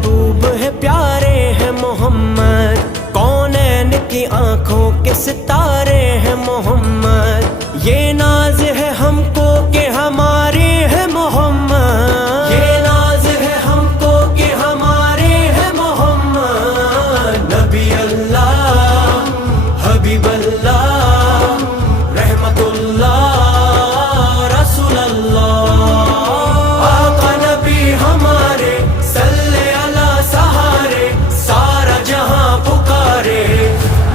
महबूब है, प्यारे हैं मोहम्मद, कौनैन की आंखों के सितारे हैं मोहम्मद। ये नाज है हमको कि हमारे हैं मोहम्मद, ये नाज है हमको कि हमारे हैं मोहम्मद। नबी अल्लाह हबीब अल्लाह रहमतुल्लाह रसूल अल्लाह, आका नबी हमारे सल्ले अला सहारे, सारा जहां पुकारे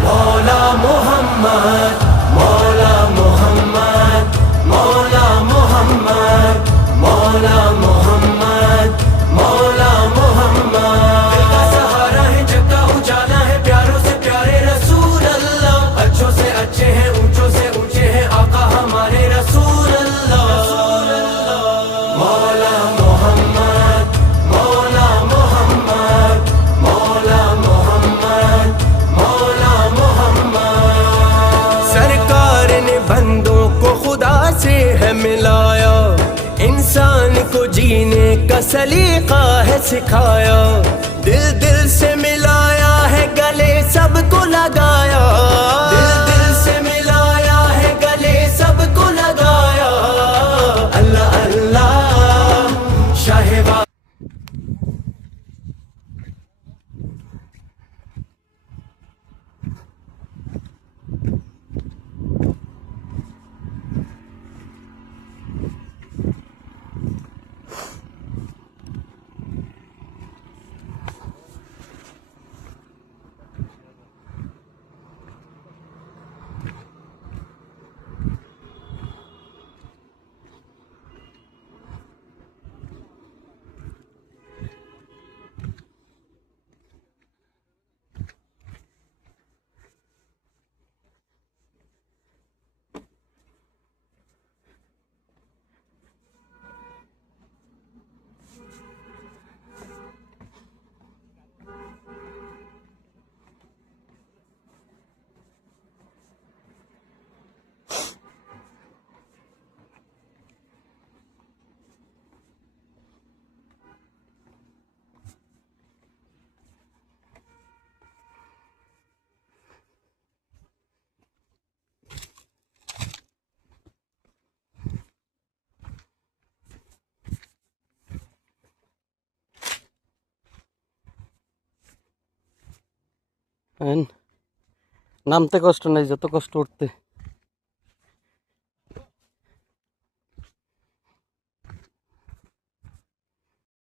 मौला मोहम्मद, मौला मोहम्मद, मौला मोहम्मद, मौला मोहम्मद, मौला मोहम्मद। दिल का सहारा है, जग का उजाला है, प्यारों से प्यारे रसूल अल्लाह, अच्छों से अच्छे हैं, ऊंचों से ऊंचे हैं आका हमारे रसूल अल्लाह। मौला मोहम्मद, मौला मोहम्मद, मौला मोहम्मद, मौला मोहम्मद। सरकार ने बंदों को खुदा से है मिलाया, इंसान को जीने का सलीका है सिखाया, दिल दिल से मिलाया है, गले सबको लगाया, दिल दिल से मिलाया है, गले सबको लगाया। अल्लाह अल्लाह शाहिबा। নামতে কষ্ট নাই, যত কষ্ট উঠতে।